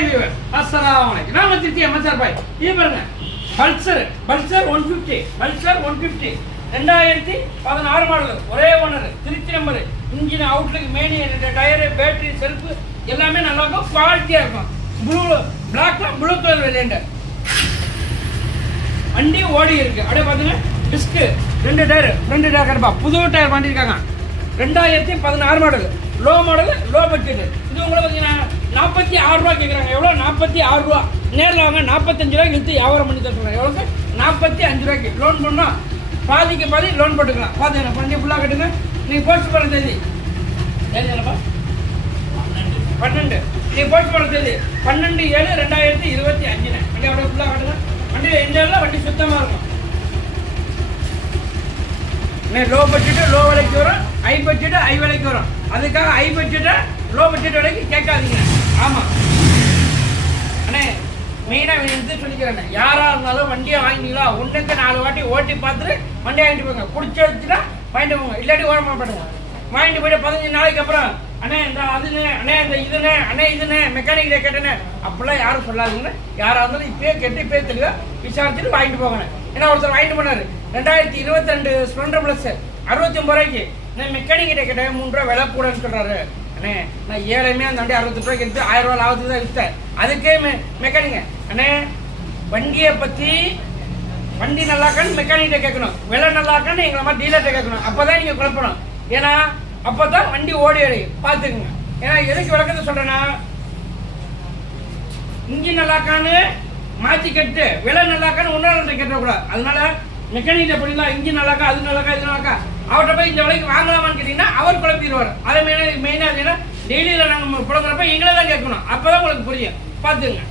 Hi viewer, அஸ்ஸலாமு அலைக்கும். நான் திருச்சி எம்எஸ்ஆர் பாய். இது பாருங்க, பல்சர் 150, பல்சர் 150 2016 மாடல், ஒரே owner, Trichy number, engine, outlook, மேனி, டயரு, பேட்டரி, செல்ஃபு எல்லாமே நல்லா இருக்கும், குவாலிட்டியாக இருக்கும். பிளாக்ல ப்ளூ கலர் வேரியண்ட் வண்டி ஓடி இருக்கு. அப்படியே பார்த்தீங்கன்னா டிஸ்க்கு 2 டயர், ஃப்ரண்ட் டயர் கரெக்டாக புது டயர் பண்ணியிருக்காங்க. 2016 model, low model, low budget. இது உங்களை பார்த்தீங்கன்னா 46 ரூபா கேட்குறாங்க. எவ்வளோ? 46 ரூபா. நேரில் வாங்க, 45 ரூபாய்க்கு இழுத்து வியாபாரம் பண்ணி தருவாங்க. எவ்வளோக்கு? 45 ரூபாய்க்கு. லோன் பண்ணால் பாதிக்கு பாதி லோன் போட்டுக்கலாம். பார்த்தீங்கன்னா வண்டி ஃபுல்லாக கட்டுங்க. நீங்கள் போஸ்ட் பண்ண தேதி என்னப்பா? 12. நீங்கள் போஸ்ட் பண்ண தேதி 12/7/2025. வண்டி அப்படியே ஃபுல்லாக கட்டுங்க. வண்டியில் எந்த வண்டி சுத்தமாக இருக்கும். லோ பட்ஜெட்டு லோ விலைக்கு வரும், ஹை பட்ஜெட்டு ஹை விலைக்கு வரும். அதுக்காக ஹை பட்ஜெட்டை லோ பட்ஜெட் விலைக்கு கேட்காதீங்க. ஆமாம் அண்ணே, மெயினாக எடுத்து சொல்லிக்கிறேன், யாராக இருந்தாலும் வண்டியை வாங்கினீங்களா, 1க்கு 4 வாட்டி ஓட்டி பார்த்துட்டு வண்டியை வாங்கிட்டு போங்க. பிடிச்சி வச்சுட்டா வாங்கிட்டு போங்க, இல்லாட்டி ஓரமாக பண்ணுங்க. வாங்கிட்டு போய்ட்டு 15 நாளைக்கு அப்புறம் அண்ணே இந்த அதுன்னு, அண்ணே இந்த இதுன்னு, அண்ணே இதுன்னு மெக்கானிக்கிட்ட கேட்டேன்னு அப்படிலாம் யாரும் சொல்லாதுங்கன்னு. யாராக இருந்தாலும் இப்பயே கேட்டு இப்பயே தெளிவாக விசாரிச்சுட்டு வாங்கிட்டு போங்கண்ணே. ஏன்னா ஒருத்தர் வாங்கிட்டு போனார் 2022 ஸ்ப்ளெண்டர் ப்ளஸ் 69 ரூபாய்க்கு. நான் மெக்கானிக்கிட்ட கேட்டேன், 3 ரூபா விலை கூடன்னு சொல்கிறாரு. அண்ணே நான் ஏழையுமே அந்த வண்டி 68 ரூபாய்க்கு எடுத்து 1000 ரூபா லாபத்துக்கு தான் விற்றேன். அதுக்கே மெக்கானிங்க அண்ணே வண்டியை பற்றி வண்டி நல்லாக்கான்னு மெக்கானிக்கிட்ட கேட்கணும், விலை நல்லாக்கான்னு எங்களை மாதிரி டீலர்கிட்ட கேட்கணும். அப்போ தான் நீங்கள் குழப்பணும். ஏன்னா அப்போ தான் வண்டி ஓடி அடையும். பார்த்துக்குங்க. ஏன்னா எதுக்கு விளக்கத்தை சொல்கிறேன்னா, இன்ஜின் நல்லாக்கான்னு மாற்றி கட்டு, விலை நல்லாக்கான்னு ஒன்றாவது கேட்டக்கூடாது. அதனால மெக்கானிக்கிட்ட பண்ணிடலாம், இன்ஜின் நல்லாக்கா, அது நல்லாக்கா, இது நல்லாக்கா, அவர்கிட்ட போய் இந்த விலைக்கு வாங்கலாமான்னு கேட்டிங்கன்னா அவர் குழப்பிடுவார். அதை மெயினாக டெய்லியில் நாங்கள் புழங்குறப்ப எங்களை தான் கேட்கணும். அப்போ தான் உங்களுக்கு புரியும். பார்த்துங்க.